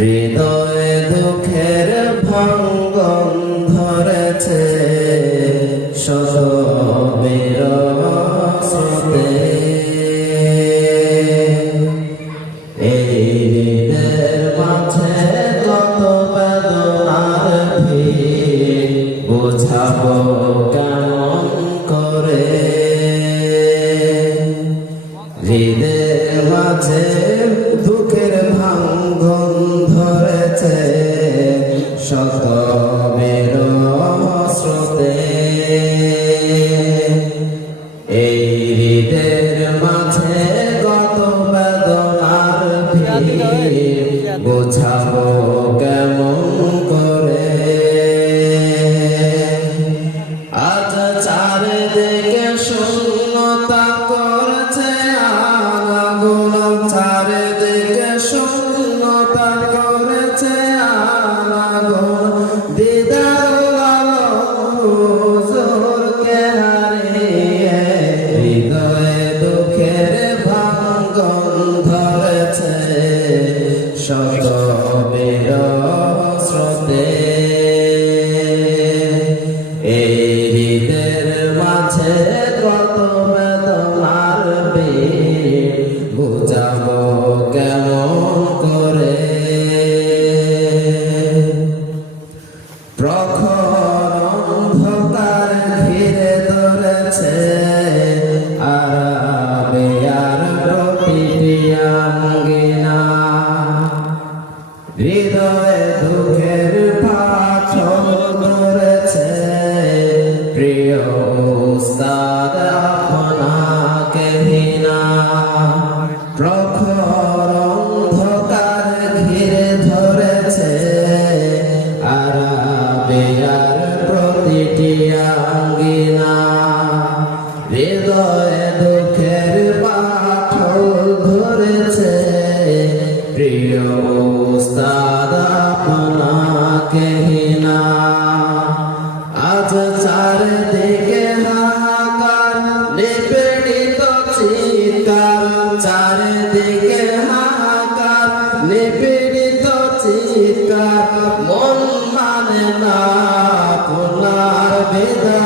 হৃদয়ে দুঃখের ভাঙ্গন ধরেছে শত বিরসতে। এই হৃদয়ের মাঝে কত বেদনার ভিড়, বোঝাবো কেমন করে। হৃদয়ের মাঝে দুঃখের ভাঙ্গন ধরেছে শত বিরসতে। এই হৃদয়ের মাঝে কত বেদনার ভিড়, বোঝাবো কেমন করে। আজ চারিদিকে শূন্যতা করছে আগুন, চারিদিকে শূন্যতা করেছে আগুন। দিদার হুজুরকে হারিয়ে হৃদয়ে দুঃখের ভাঙ্গন ধরেছে শত বিরসতে। এই হৃদয়ের মাঝে কত বেদনার ভিড়, বুঝাবো কেমন করে। প্রখর অন্ধকার ঘিরে ধরেছে আরাবিয়ার প্রতিটি আঙ্গিনা। হৃদয়ে দুঃখের পাথর ধরেছে প্রিয় উস্তাদ আপনাকে ঘৃণা। প্রখর অন্ধকার ঘিরে ধরেছে আরাবিয়ার প্রতিটি আঙ্গিনা। হৃদয়ে দুঃখের পাথর ধরেছে প্রিয় উস্তাদ আপনাকে ঘৃণা। আজ চারিদিকে হাহাকার, নিপীড়িত চিৎকার, চারিদিকে হাহাকার, নিপীড়িত চিৎকার। মন মানে না আপনার বিদায়